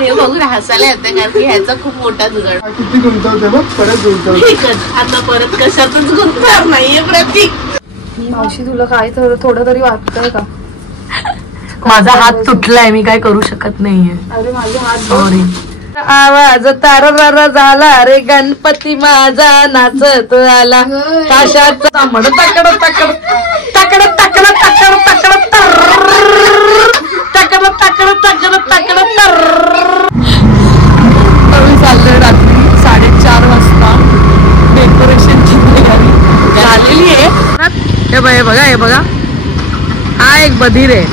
हे बघून हसायला येतं कारण की ह्याचा खूप मोठा जुगाड. किती गुंतवते बघ, परत गुंतवते. आता परत कशातच गुंतवणार नाहीये प्रतीक. मावशी तुला काय थोडं तरी वाटतंय का? माझा हात तुटलाय, मी काय करू शकत नाहीये. अरे माझे हात सॉरी. आवाज तारा झाला रे गणपती माझा नाचत आला ताशात तकड तकड तकड तकड तकड तकड तकड तकड तकड तकड तकड चाललंय रात्री 4:30 वाजता. डेकोरेशनची तयारी झालेली आहे. हे बघा हे बघा, हा एक बधीर आहे.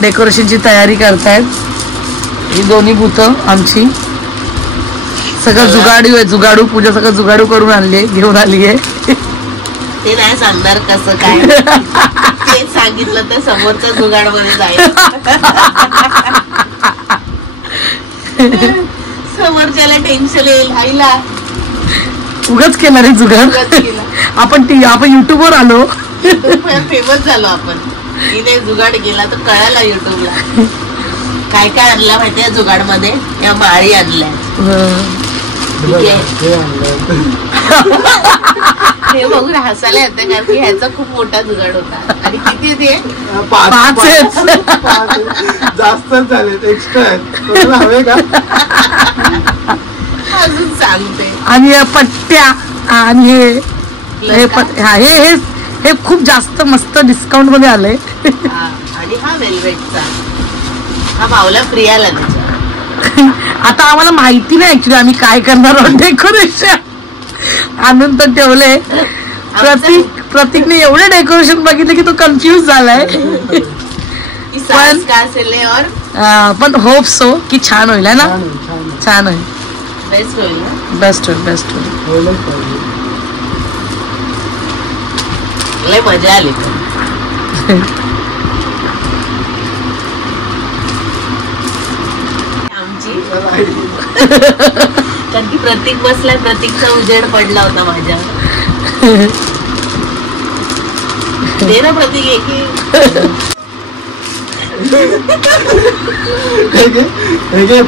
डेकोरेशनची तयारी करतायत ही दोन्ही भूतं आमची. सगळं जुगाडू आहे, जुगाडू पूजा सगळं जुगाडू करून आणली, घेऊन आली आहे. ते नाही सांगणार कसं काय. ते सांगितलं तर समोरच्या जुगाड मध्ये जाईल. समोरच्याला टेन्शन येईल. आईला उगाच केणार आहे जुगाड. आपण युट्यूबवर आलो, फेमस झालो आपण. इथे जुगाड गेला तर कळाला युट्यूबला. काय काय आणला माहितीये जुगाड मध्ये? या माळी आणल्या. हे बघून हसायला येतं कारण की ह्याचा खूप मोठा जुगाड होता. आणि किती ते 5 जास्त झाले, एक्स्ट्रा आहेत. हवे का? अजून सांगते. आणि या पट्ट्या आणि हे खूप जास्त मस्त डिस्काउंट मध्ये आले. आणि हा वेल्वेटचा, हा मावला प्रियाला त्याच्या. आता आम्हाला माहिती नाही ऍक्च्युली आम्ही काय करणार आहोत. डेकोरेशन आणून तर ठेवले. प्रतीकने एवढे डेकोरेशन बघितले की तो कन्फ्युज झालाय. पण होप सो की छान होईल ना. छान होईल, बेस्ट होईल. बेस्ट होईल, बेस्ट होईल. लय मजा आली. आमची कारण की प्रतीक बसलाय, प्रतीकचा उजेड पडला होता माझ्या. दे ना प्रतीक एक.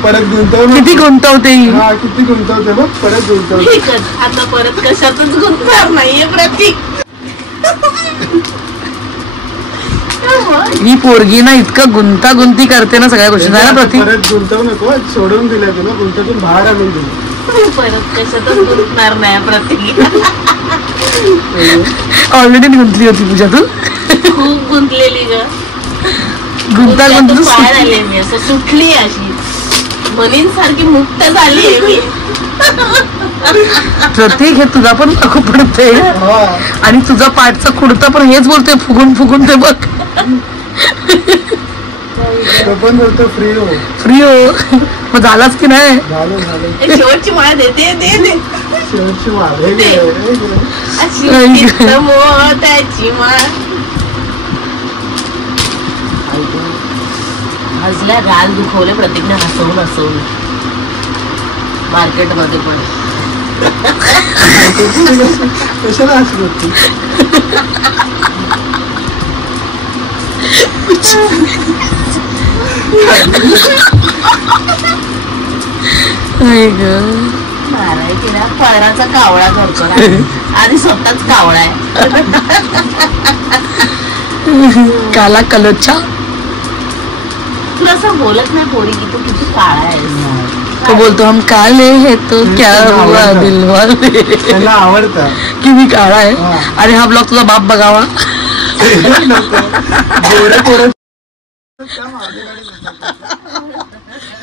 परत गुंतवते. किती गुंतवते, किती गुंतवते बघ, परत गुंतवते. आता परत कशातच गुंतवणार नाहीये प्रतीक. ही पोरगी ना इतकं गुंतागुंती करते ना सगळ्या गोष्टी ना प्रतीक. परत गुंतवू नको, सोडून दिलं तुला, गुंतवून बाहेर आणून दिलं. परत कशातच गुंतणार नाही प्रतीक. ऑलरेडी गुंतली होती तुझ्या, तू खूप गुंतलेली ग. गुंतागुंत बाहेर आले मी, असं सुटली अशी मनीन सारखी मुक्त झाली आहे मी. प्रतीक हे तुझा पण नको पडते आणि तुझा पाठचा खुडता पण हेच बोलतोय फुगून फुगून. ते बघ फ्री हो, फ्री हो. मग झालाच की नाही? शेवटची माळ देते. शेवटची माळ त्याची माळ हसल्या, गाल दुखवले प्रतीकने हसवून मार्केटमध्ये पण. कशाला हसू? मारायची ना, फळाचा कावळा करतो ना. आणि स्वतःच कावळा आहे. काला कलोचा. तुला असं बोलत नाही पोरी की तू किती काळा आहे. तो बोलतो हम काले है तो क्या हुआ दिल वाले. त्याला आवडतं की मी काळा आहे. आणि हा ब्लॉग तुझा बाप बघावा.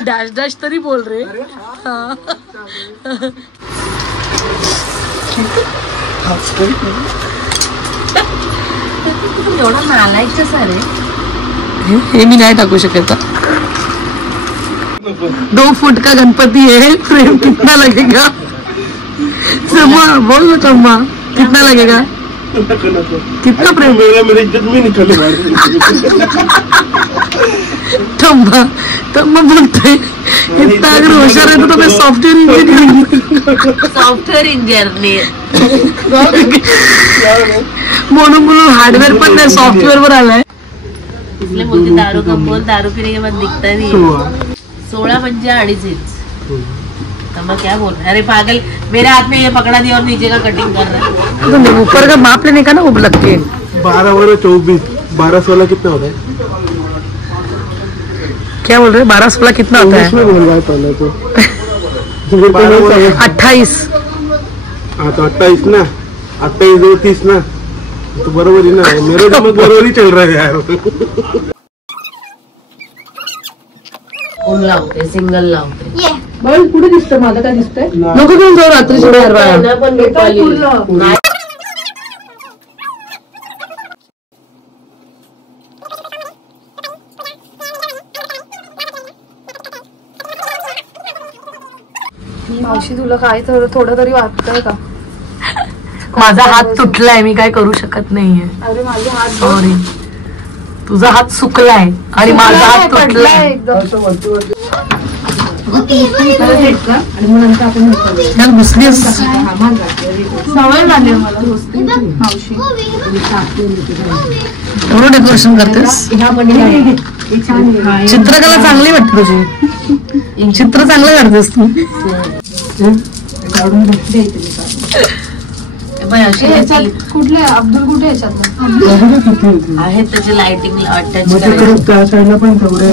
डॅश डॅश तरी बोल रे. एवढा नालायकच सारे. हे मी नाही टाकू शकत. 2 फुट का गणपति है, फ्रेम कितना लगेगा? सम्मा बोल ना सम्मा, कितना लगेगा? कितना प्रेम? मेरी इज्जत में निकल टम्मा बोलतोय इतना अगर होशियार आहे तर सॉफ्टवेअर इंजिनियर म्हणून हार्डवेअर पण नाही सॉफ्टवेअर वर आलाय. इसलिए बोलते दारू कम बोल, दारू पीने के बाद दिखता नहीं है. 16 म्हणजे 2.5 तो मैं क्या बोल रहा, अरे पागल, मेरे हाथ में ये पकड़ा दिया और नीचे का कटिंग कर रहा है. तो ऊपर का माप लेने का ना वो लग के 12 और 24 12-16 कितना होता है? क्या बोल रहे 12-16 कितना होता है? बोल रहा है पहले तो 28. हाँ तो 28 ना, 28 और 30 ना, तो बरोबर ही ना, मेरे दिमाग बरोबर ही चल रहा है यार. कोण लावते, सिंगल लावते. कुठे दिसतं माझं काय दिसतंय? नको घेऊन जाऊ रात्रीची बाहेर बाळा. ना पण रुपाली. नाही. मावशी तुला काय थोडं तरी वाटतंय का? माझा हात तुटलाय, मी काय करू शकत नाहीये. अरे माझे हात सॉरी, तुझा हात सुकलाय आणि माझा हात तुटलाय. एकदम घुसलीस सवय झाली मला मावशी. एवढं डेकोरेशन करतेस. चित्रकला चांगली वाटते तुझी, चित्र चांगलं करतेस तू. कुठले अब्दुल कुठे याच्यात आहेत त्याची लाइटिंग अटॅच त्या साईडला पण तेवढे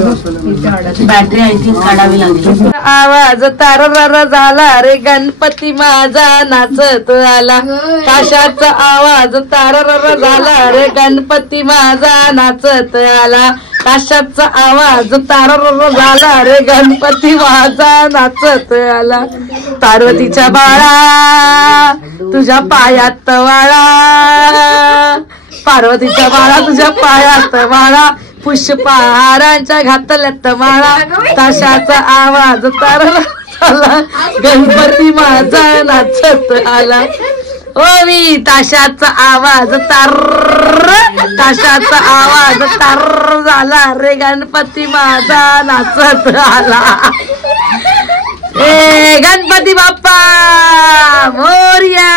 बॅटरी आय थिंक काढावी लागेल. आवाज तारा झाला रे गणपती माझा नाचत आला. काशाचा आवाज तारा झाला रे गणपती माझा नाचत आला. काशाचा आवाज तारा झाला रे गणपती माझा नाचत आला. पार्वतीच्या बाळा तुझ्या पायात वाळा, पार्वतीच्या बाळा तुझ्या पायात वाळा. पुष्पहारांच्या घातल्यात माळा. ताशाचा आवाज तारा झाला गणपती माझा नाचत आला. ओ मी ताशाचा आवाज ताशाचा आवाज झाला रे गणपती माझा नाचत आला. ए गणपती बाप्पा मोरया,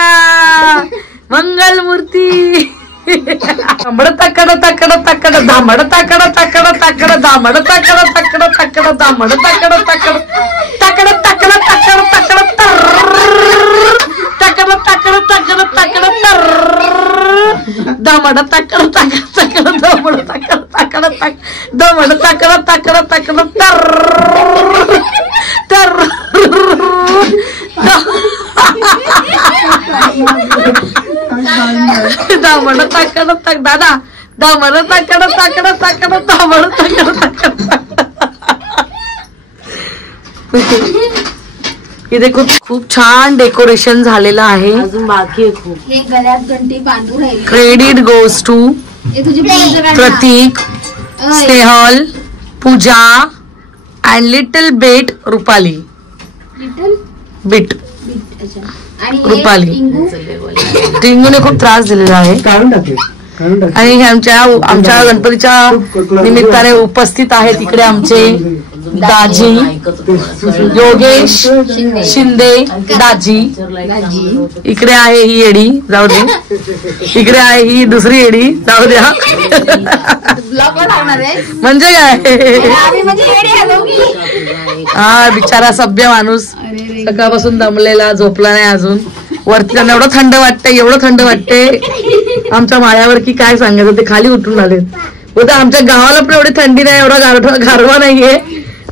मंगल मूर्ती. धामड ताकड ताकड ताकड धामड ताकड ताकड ताकड धामड ताकड ताकड ताकड धामड ताकड ताकड ताकड ताकड ताकड ताकड ताकड ताकड ताकड ताकड धामड ताकड ताकड ताकड धामड ताकड ताकड ताकड धामड ताकड ताकड ताकड दामड ताकड ताक दादा दामड ताकड ताकड ताकड दामड ताकड ताकड. इथे खूप छान डेकोरेशन झालेलं आहे. अजून बाकी आहे खूप. हे गळ्यात घंटी बांधून राहिली. Credit goes to Pratik, Snehal, Puja and little bit Rupali. Little bit अच्छा. आणि हे रुपाली. टिंगू. टिंगूने खूप त्रास दिलेला आहे काढून टाकेल. आणि आमच्या गणपतीच्या निमित्ताने उपस्थित आहेत इकडे आमचे दाजी योगेश शिंदे. दाजी इकडे आहे ही येडी, जाऊ दे. इकडे आहे ही दुसरी येडी, जाऊ द्या. ब्लॉग बनवणार आहे म्हणजे काय, आम्ही म्हणजे येडे आहे दोघी. हा बिचारा सभ्य माणूस सकाळपासून दमलेला, झोपला नाही अजून. वरती त्यांना एवढं थंड वाटतंय, एवढं थंड वाटतंय आमच्या माळ्यावर की काय सांगायचं. ते खाली उठून आले बोलते आमच्या गावाला पण एवढी थंडी नाही, एवढा गारवा नाहीये.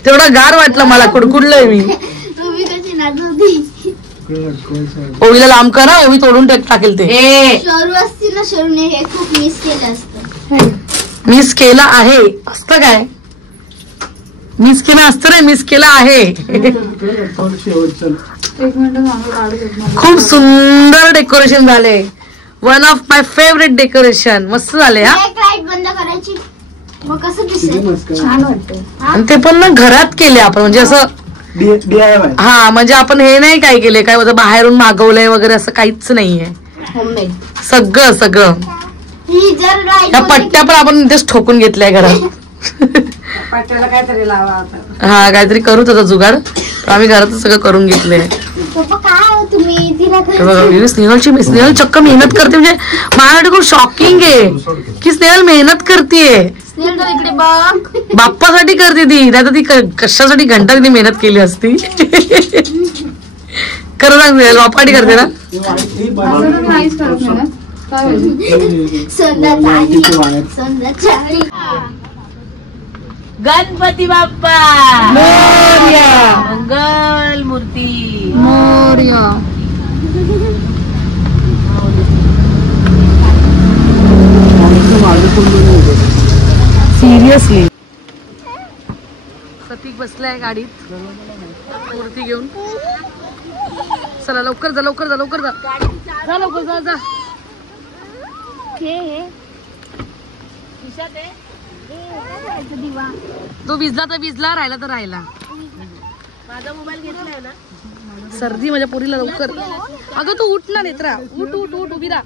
तेवढा गार वाटलं मला, कुडकुडलंय मी. तुम्ही कशी नाचवती. ओवीला लांब करा, ओवी तोडून टाकेल ते. शरू असतील ना, शरूने हे खूप मिस केलं असतं. मिस केलं आहे असतं काय, मिस केलं असतं नाही, मिस केलं आहे. एक मिनिट खूप सुंदर डेकोरेशन झाले. One of my favourite decoration. मस्त झाले हा. एक लाईट बंद करायची मग कसं दिसेल, छान वाटतं. आणि ते पण ना घरात केले आपण, म्हणजे असं DIY. हा, म्हणजे आपण हे नाही काय केले, काय होतं बाहेरून मागवलंय वगैरे असं काहीच नाहीये. होममेड सगळं ही जर लाईट या पट्ट्या पण आपण इथेच ठोकून घेतल्या घरात. हा काहीतरी करू त्याचा जुगाड. आम्ही घरातच सगळं करून घेतलंय. पप्पा काय तुम्ही तिला स्नेहल चक्क मेहनत करते, म्हणजे माझ्यासाठी खूप शॉकिंग आहे की स्नेहल मेहनत करतेय. इकडे बघ. बाप्पासाठी करते ती, नाही तर ती कशासाठी घंटा तिने मेहनत केली असती. खरं सांग स्नेहल बाप्पासाठी करते ना. गणपती बाप्पा मोरया. मंगल मूर्ती मोरया. सिरियसली प्रतीक बसलाय गाडीत मूर्ती घेऊन. चला लवकर जा लवकर जा लवकर जा जा लवकर जा जा. दिवा तो भिजला तर भिजला, राहिला तर राहिला. माझा मोबाईल घेतलाय ना. सर्दी माझ्या पोरीला लवकर. अगं तू उठ ना नेत्रा, उठ उठ उठ उभी राहा.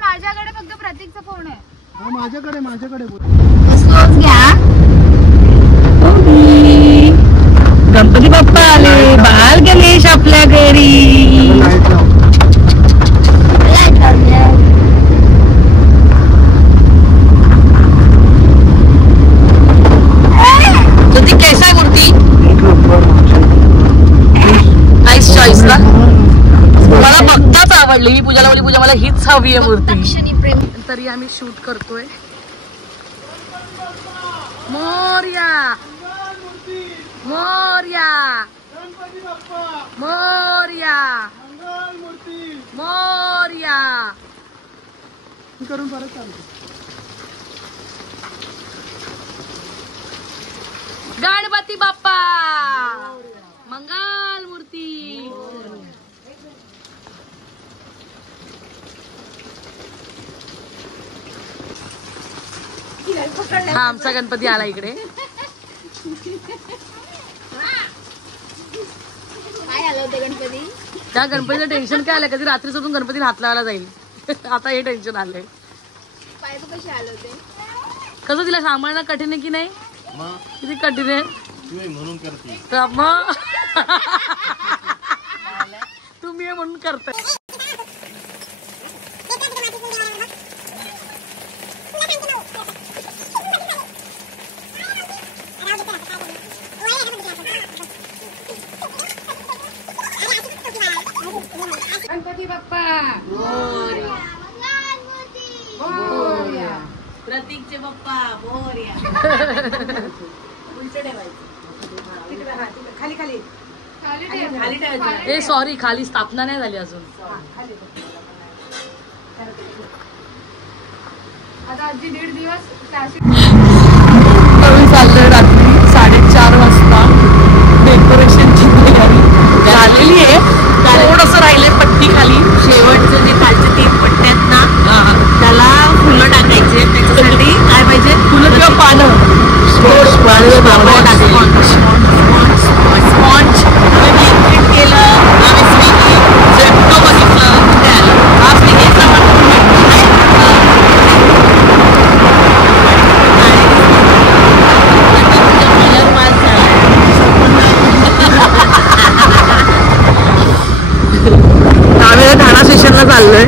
माझ्याकडे फक्त प्रतीकचा फोन आहे. माझ्याकडे घ्या. गणपती बाप्पा आले, बाल गणेश आपल्या घरी. तर ती कैसा आहे मूर्ती? नाईस चॉईस ना. मला बघताच आवडली. मी पूजाला बोलली पूजा मला हीच हवी आहे मूर्ती. तरी आम्ही शूट करतोय. मोरया मोरया मोरया मोरया. करून परत चालतो. गणपती बाप्पा मंगल मूर्ती. हा आमचा गणपती आला इकडे. काय आलं होतं गणपती? त्या गणपतीचं टेन्शन काय आलं, कधी रात्री सोडून गणपतीला हात लावायला जाईल. आता हे टेन्शन आलंय. पायचं कसे आले होते? कसं तिला सांभाळणं कठीण आहे की नाही? किती कठीण आहे म्हणून करते मग. तुम्ही हे म्हणून करताय. गणपती बाप्पा प्रतीकचे बाप्पा मोरया. उलट ठेवायचं. खाली खाली खाली ठेवायचं. ए सॉरी खाली स्थापना नाही झाली अजून. आता आजी 1.5 दिवस चाललंय. रात्री 4:30 वाजता डेकोरेशनची तयारी झालेली आहे. थोडंसं राहिले पट्टी खाली. शेवटचं जे खालचे 3 पट्टे आहेत ना त्याला फुलं टाकायचे. त्याच्यासाठी काय पाहिजे? फुलं किंवा पानं. स्पॉन्ज ब्लँकेट केलं. आम्ही स्विगी झेप्टो बघितलं. हा स्विगीचा आम्ही ठाणा स्टेशनला चाललोय.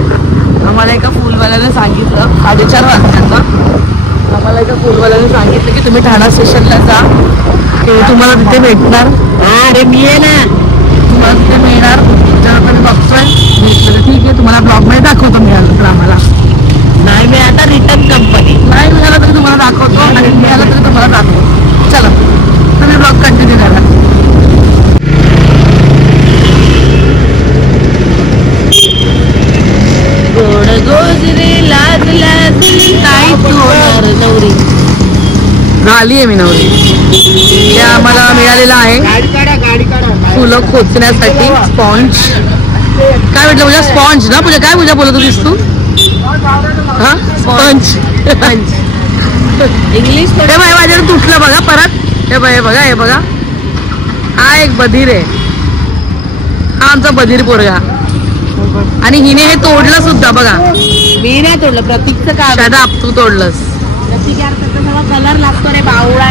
आम्हाला एका फुलवाल्याने सांगितलं 4:30 वाजता. आम्हाला एका फुलवाल्याने सांगितलं की तुम्ही ठाणा स्टेशनला जा, ते तुम्हाला तिथे भेटणार. अरे मी आहे ना. तुम्हाला तिथे मिळणार. त्याच्यानंतर मी बघतोय भेटलं तर ठीक आहे, तुम्हाला ब्लॉगमध्ये दाखवतो. मिळालं तर आम्हाला. नाही मी आता रिटर्न कंपनी. नाही मिळालं तरी तुम्हाला दाखवतो आणि मिळालं तरी तुम्हाला दाखवतो. चला तुम्ही ब्लॉग कंटिन्यू करा. गोड गोजरे लाजला नाही होणार नवरी. झाली आहे मी नवरी. ते आम्हाला मिळालेलं आहे फुलं खोचण्यासाठी स्पॉन्ज. काय म्हटलं पूजा? स्पॉन्ज ना पूजा? काय पूजा बोलत होतीस तू? हा स्पॉन्ज. इंग्लिश हे बघा माझ्याकडे तुटलं बघा परत. हे बघा हे बघा. हा एक बधीर आहे. हा आमचा बधीर पोरगा. आणि हिने हे तोडलं सुद्धा बघा. मी नाही तोडलं. प्रतीकचं काम. शादा तू तोडलंस. प्रतीक यार कलर लागतो रे बावळा